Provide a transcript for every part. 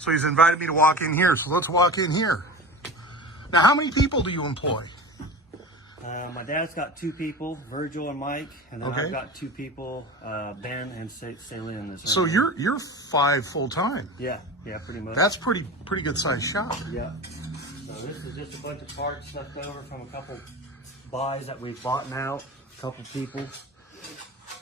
So he's invited me to walk in here, so let's walk in here. Now, how many people do you employ? My dad's got 2 people, Virgil and Mike, and then Okay. I've got 2 people, Ben and Celine. So you're 5 full time. Yeah, pretty much. That's pretty good sized shop. Yeah. So this is just a bunch of parts left over from a couple buys that we've bought now, a couple people.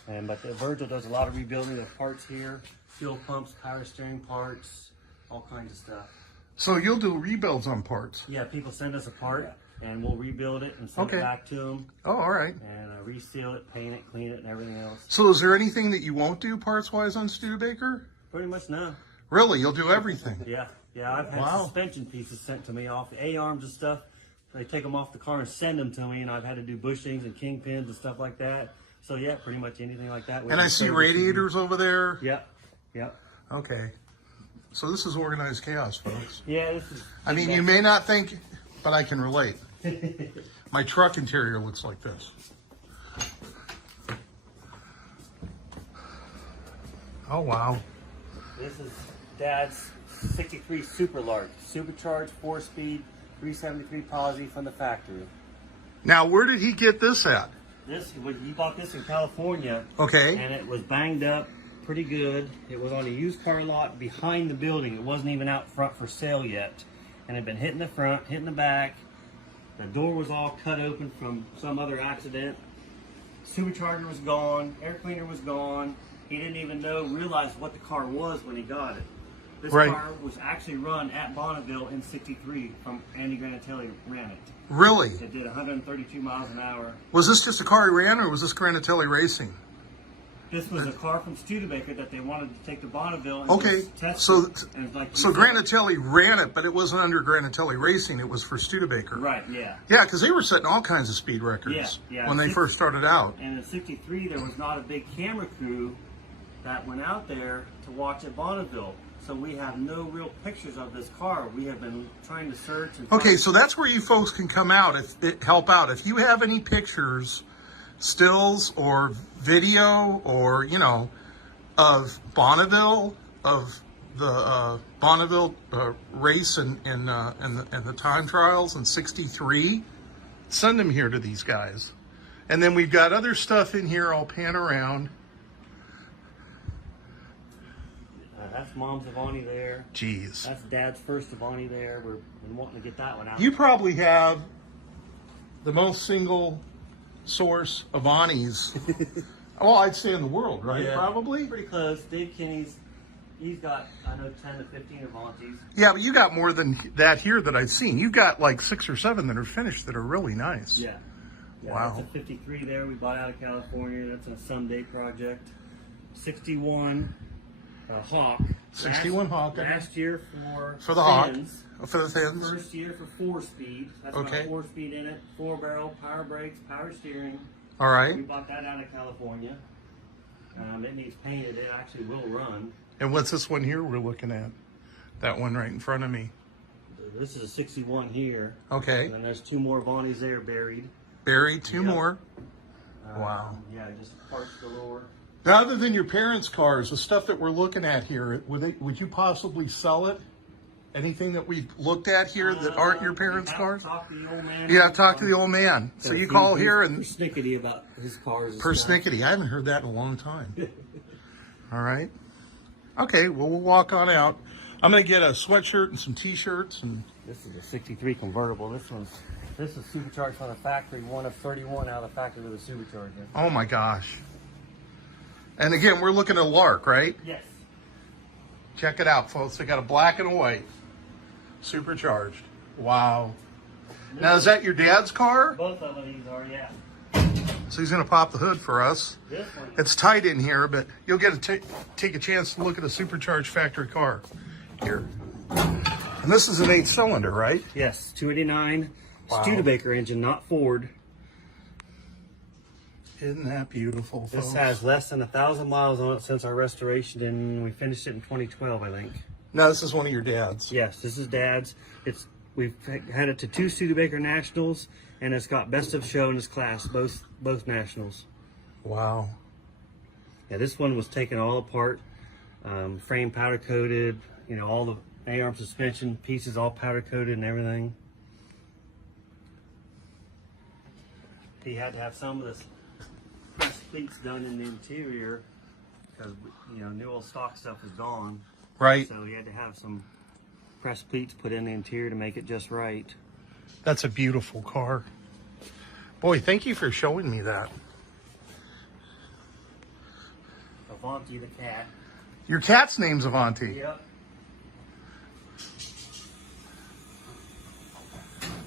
But Virgil does a lot of rebuilding of parts here, fuel pumps, power steering parts, all kinds of stuff. So you'll do rebuilds on parts. Yeah, people send us a part and we'll rebuild it and send it back to them. Oh, all right. And reseal it, paint it, clean it, and everything else. So is there anything that you won't do parts-wise on Studebaker? Pretty much no. Really? You'll do everything? Yeah. I've had suspension pieces sent to me off the A-arms and stuff. They take them off the car and send them to me, and I've had to do bushings and kingpins and stuff like that. So yeah, pretty much anything like that. And I see radiators over there. Yep. Okay. So this is organized chaos, folks. Yeah, this is... I mean, you may not think, but I can relate. My truck interior looks like this. Oh, wow. This is Dad's 63 Super Large, supercharged, 4-speed, 373 posi from the factory. Now, where did he get this at? He bought this in California. Okay. And it was banged up pretty good. It was on a used car lot behind the building. It wasn't even out front for sale yet. And it had been hitting the front, hitting the back. The door was all cut open from some other accident. Supercharger was gone. Air cleaner was gone. He didn't even realize what the car was when he got it. This car was actually run at Bonneville in '63 from Andy Granatelli ran it. Really? It did 132 miles an hour. Was this just a car he ran, or was this Granatelli Racing? This was a car from Studebaker that they wanted to take to Bonneville and just test so it. And so Granatelli ran it, but it wasn't under Granatelli Racing. It was for Studebaker. Right, yeah. Yeah, because they were setting all kinds of speed records when they first started out. And in '63, there was not a big camera crew that went out there to watch at Bonneville. So we have no real pictures of this car. We have been trying to search. And so that's where you folks can come out, help out. If you have any pictures, stills or video, or of Bonneville, of the Bonneville race and the time trials in '63, send them here to these guys. And then we've got other stuff in here. I'll pan around. That's Mom's Avani there. Jeez. That's Dad's first Avani there. We're wanting to get that one out. You probably have the most single source Avanis. Well, I'd say in the world, right? Yeah, probably. Pretty close. Dave Kinney's, he's got, I know, 10 to 15 Avantis. Yeah, but you got more than that here that I've seen. You got like 6 or 7 that are finished that are really nice. Yeah. Wow. That's a 53 there we bought out of California. That's a Someday project. 61 Hawk. 61 Hawk. Last year for the Hawk. Thins. For the Thins. First year for 4-speed. That's got 4-speed in it. 4-barrel, power brakes, power steering. All right. We bought that out of California. It needs painted. It actually will run. And what's this one here we're looking at? That one right in front of me. This is a 61 here. Okay. And then there's 2 more Vonnies there buried. Buried, 2 more. Wow. Yeah, just parts galore. Now, other than your parents' cars, the stuff that we're looking at here, would you possibly sell it? Anything that we've looked at here that aren't your parents' cars? Talk to the old man. Yeah, talk to the old man. So you call here and persnickety about his cars. Persnickety. I haven't heard that in a long time. All right. Okay, well, we'll walk on out. I'm going to get a sweatshirt and some T-shirts. And this is a '63 convertible. This is supercharged from the factory. One of 31 out of the factory with a supercharger. Oh my gosh. And again, we're looking at a Lark, right? Yes. Check it out, folks. They got a black and a white. Supercharged. Wow. Now, is that your dad's car? Both of these are, yeah. So he's going to pop the hood for us. This one. It's tight in here, but you'll get to take a chance to look at a supercharged factory car here. And this is an 8-cylinder, right? Yes, 289 Wow. Studebaker engine, not Ford. Isn't that beautiful, folks? This has less than 1,000 miles on it since our restoration, and we finished it in 2012, I think. Now, this is one of your dad's. Yes, this is Dad's. We've had it to 2 Studebaker Nationals, and it's got Best of Show in its class, both Nationals. Wow. Yeah, this one was taken all apart, frame powder coated, all the A-arm suspension pieces all powder coated and everything. He had to have some of this press pleats done in the interior because, you know, new old stock stuff is gone. Right. So he had to have some press pleats put in the interior to make it just right. That's a beautiful car. Boy, thank you for showing me that. Avanti the cat. Your cat's name's Avanti. Yep.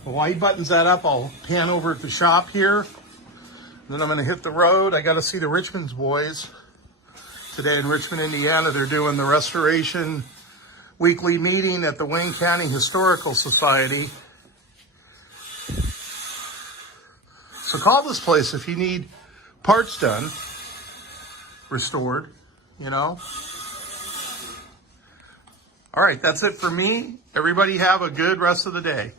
Well, while he buttons that up, I'll pan over at the shop here. Then I'm going to hit the road. I got to see the Richmond's boys. Today in Richmond, Indiana, they're doing the restoration weekly meeting at the Wayne County Historical Society. So call this place if you need parts done, restored, you know. All right, that's it for me. Everybody have a good rest of the day.